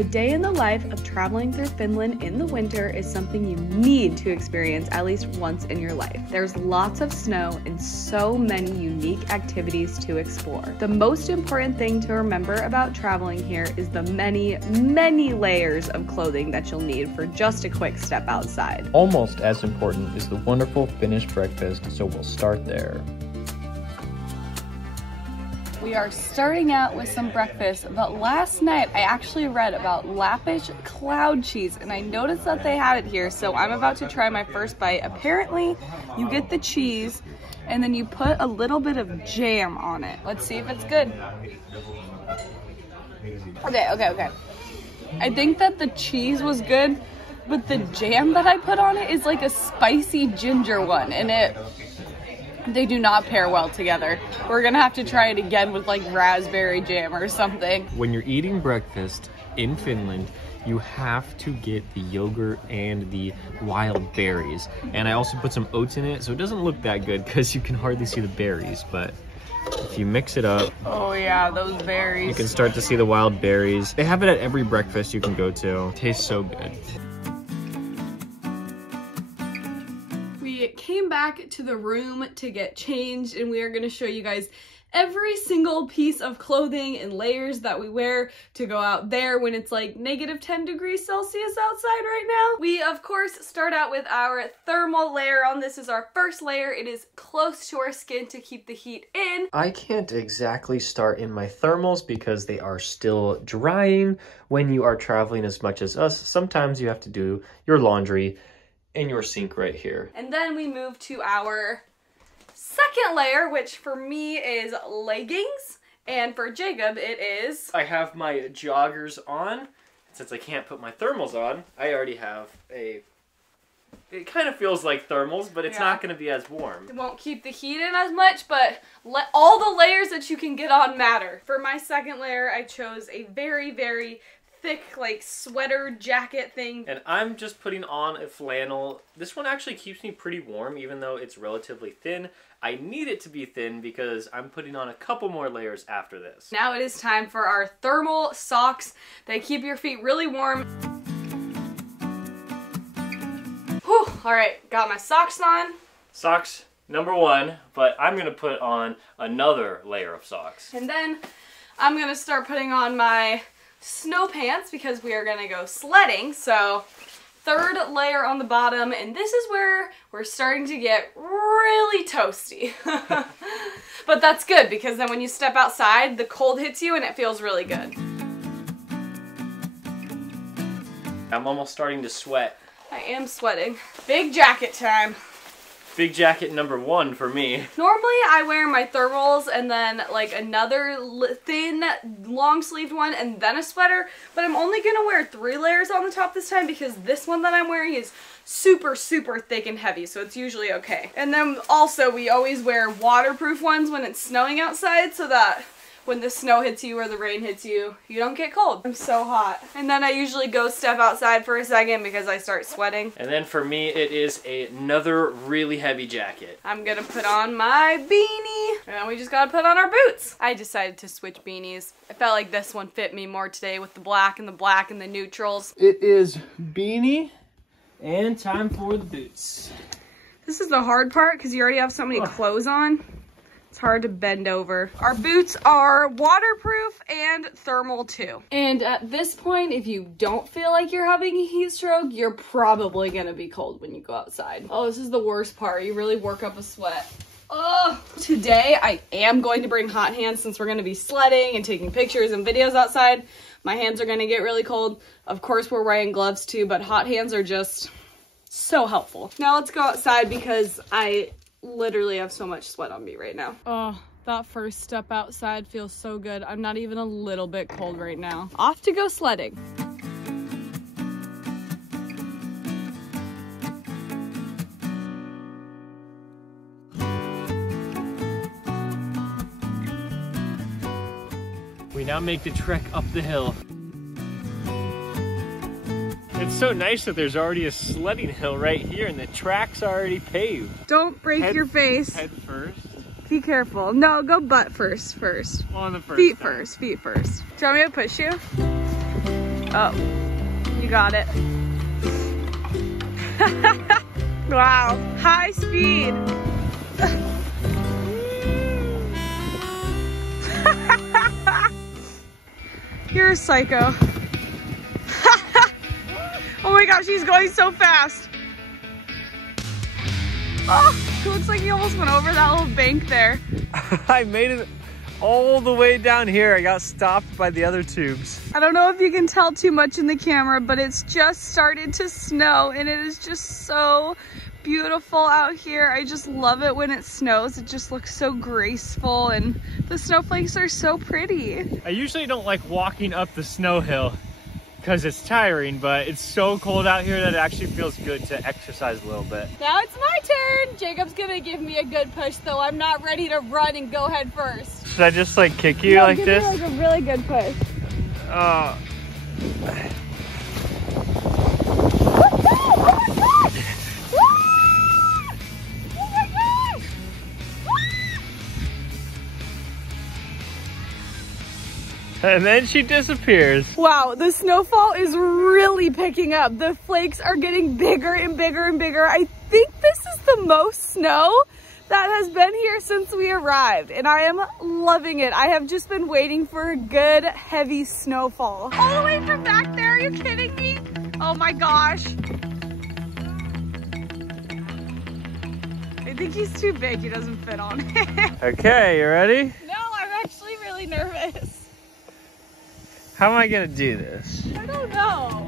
A day in the life of traveling through Finland in the winter is something you need to experience at least once in your life. There's lots of snow and so many unique activities to explore. The most important thing to remember about traveling here is the many, many layers of clothing that you'll need for just a quick step outside. Almost as important is the wonderful Finnish breakfast, so we'll start there. We are starting out with some breakfast, but last night I actually read about Lappish cloud cheese and I noticed that they had it here, so I'm about to try my first bite. Apparently, you get the cheese and then you put a little bit of jam on it. Let's see if it's good. Okay. I think that the cheese was good, but the jam that I put on it is like a spicy ginger one, and they do not pair well together. We're gonna have to try it again with like raspberry jam or something. When you're eating breakfast in Finland, you have to get the yogurt and the wild berries. And I also put some oats in it, so it doesn't look that good because you can hardly see the berries, but if you mix it up, oh yeah, those berries. You can start to see the wild berries. They have it at every breakfast you can go to. It tastes so good. We came back to the room to get changed, and we are going to show you guys every single piece of clothing and layers that we wear to go out there when it's like -10 degrees Celsius outside right now. We of course start out with our thermal layer on. This is our first layer. It is close to our skin to keep the heat in. I can't exactly start in my thermals because they are still drying. When you are traveling as much as us, sometimes you have to do your laundry in your sink right here. And then we move to our second layer, which for me is leggings, and for Jacob it is... I have my joggers on. Since I can't put my thermals on, I already have a... It kind of feels like thermals, but it's not going to be as warm. It won't keep the heat in as much, but all the layers that you can get on matter. For my second layer, I chose a very, very thick like sweater jacket thing, and I'm just putting on a flannel. This one actually keeps me pretty warm even though it's relatively thin. I need it to be thin because I'm putting on a couple more layers after this. Now it is time for our thermal socks. They keep your feet really warm. Whew, all right, got my socks on. Socks number one, but I'm gonna put on another layer of socks. And then I'm gonna start putting on my snow pants because we are gonna go sledding. So third layer on the bottom, and this is where we're starting to get really toasty. But that's good because then when you step outside, the cold hits you and it feels really good. I'm almost starting to sweat. I am sweating. Big jacket time. Big jacket number one for me. Normally I wear my thermals and then like another thin long sleeved one and then a sweater, but I'm only gonna wear 3 layers on the top this time because this one that I'm wearing is super thick and heavy, so it's usually okay. And then also we always wear waterproof ones when it's snowing outside so that when the snow hits you or the rain hits you, you don't get cold. I'm so hot. And then I usually go step outside for a second because I start sweating. And then for me, it is another really heavy jacket. I'm gonna put on my beanie. And then we just gotta put on our boots. I decided to switch beanies. I felt like this one fit me more today with the black and the neutrals. It is beanie and time for the boots. This is the hard part because you already have so many clothes on. It's hard to bend over. Our boots are waterproof and thermal too. And at this point, if you don't feel like you're having a heat stroke, you're probably gonna be cold when you go outside. Oh, this is the worst part. You really work up a sweat. Oh, today I am going to bring hot hands since we're gonna be sledding and taking pictures and videos outside. My hands are gonna get really cold. Of course, we're wearing gloves too, but hot hands are just so helpful. Now let's go outside because I literally have so much sweat on me right now. Oh, that first step outside feels so good. I'm not even a little bit cold right now. Off to go sledding. We now make the trek up the hill. It's so nice that there's already a sledding hill right here and the track's already paved. Don't break your face. Head first. Be careful. No, go butt first. On the first Feet time. first. Do you want me to push you? Oh, you got it. Wow, high speed. You're a psycho. Oh my gosh, he's going so fast. Oh, it looks like he almost went over that little bank there. I made it all the way down here. I got stopped by the other tubes. I don't know if you can tell too much in the camera, but it's just started to snow and it is just so beautiful out here. I just love it when it snows. It just looks so graceful and the snowflakes are so pretty. I usually don't like walking up the snow hill because it's tiring, but it's so cold out here that it actually feels good to exercise a little bit. Now it's my turn. Jacob's gonna give me a good push, though. I'm not ready to run and go head first. Should I just like kick you like this? Give me like a really good push. Oh. And then she disappears. Wow, the snowfall is really picking up. The flakes are getting bigger and bigger and bigger. I think this is the most snow that has been here since we arrived, and I am loving it. I have just been waiting for a good, heavy snowfall. All the way from back there, are you kidding me? Oh my gosh. I think he's too big, he doesn't fit on it. Okay, you ready? No, I'm actually really nervous. How am I gonna do this? I don't know.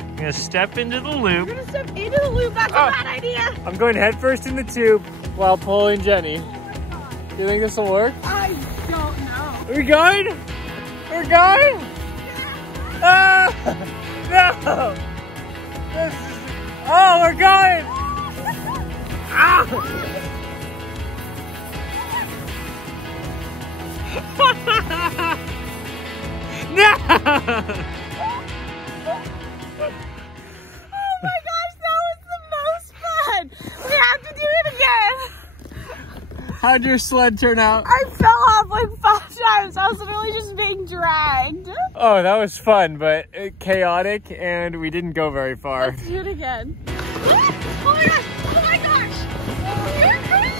I'm gonna step into the loop. You're gonna step into the loop, that's a bad idea. I'm going head first in the tube while pulling Jenny. Oh my God. Do you think this will work? I don't know. Are we going? We're going? Ah! No! This is... Oh, we're going! Ah! No! Oh my gosh, that was the most fun! We have to do it again! How'd your sled turn out? I fell off like 5 times. I was literally just being dragged. Oh, that was fun, but chaotic, and we didn't go very far. Let's do it again. Oh my gosh! Oh my gosh! You're crazy!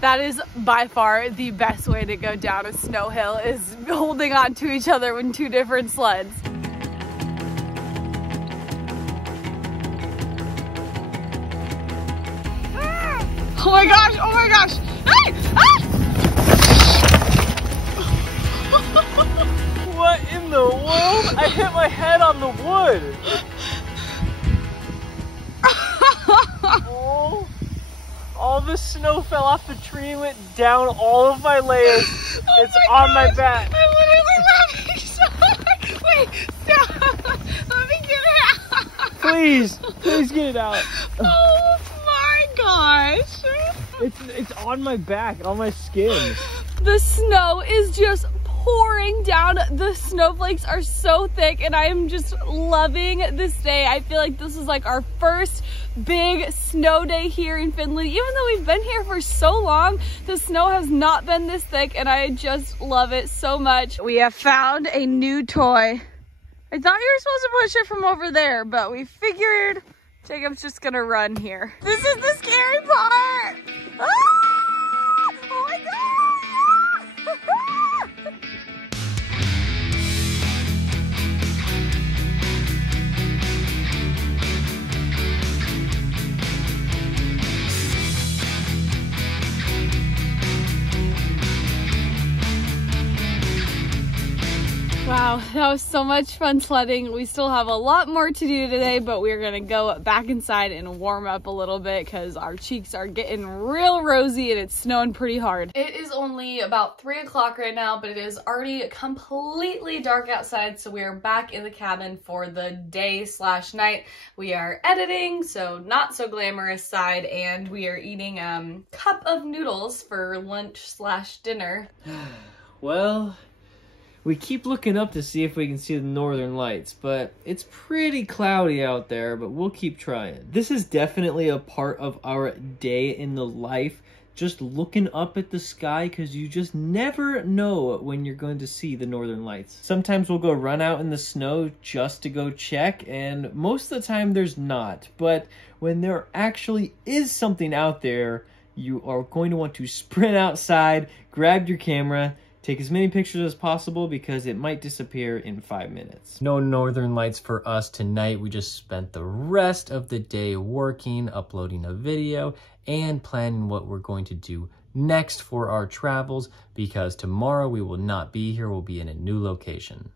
That is by far the best way to go down a snow hill, is holding on to each other in 2 different sleds. Oh my gosh, oh my gosh. Hey! Ah! What in the world? I hit my head on the wood. Oh. All the snow fell off the tree and went down all of my layers. Oh it's on my back. I'm literally laughing so hard. Wait, stop. Let me get it out. Please get it out. Oh my gosh. It's on my back, on my skin. The snow is just pouring down. The snowflakes are so thick and I am just loving this day. I feel like this is like our first big snow day here in Finland. Even though we've been here for so long, the snow has not been this thick and I just love it so much. We have found a new toy. I thought you were supposed to push it from over there, but we figured Jacob's just gonna run here. This is the scary part. Ah! Oh my God! Wow, that was so much fun sledding. We still have a lot more to do today, but we're gonna go back inside and warm up a little bit because our cheeks are getting real rosy and it's snowing pretty hard. It is only about 3 o'clock right now, but it is already completely dark outside, so we are back in the cabin for the day/night. We are editing, so not so glamorous side, and we are eating cup of noodles for lunch/dinner. Well, we keep looking up to see if we can see the northern lights, but it's pretty cloudy out there, but we'll keep trying. This is definitely a part of our day in the life, just looking up at the sky, because you just never know when you're going to see the northern lights. Sometimes we'll go run out in the snow just to go check, and most of the time there's not. But when there actually is something out there, you are going to want to sprint outside, grab your camera, take as many pictures as possible because it might disappear in 5 minutes. No northern lights for us tonight. We just spent the rest of the day working, uploading a video, and planning what we're going to do next for our travels, because tomorrow we will not be here. We'll be in a new location.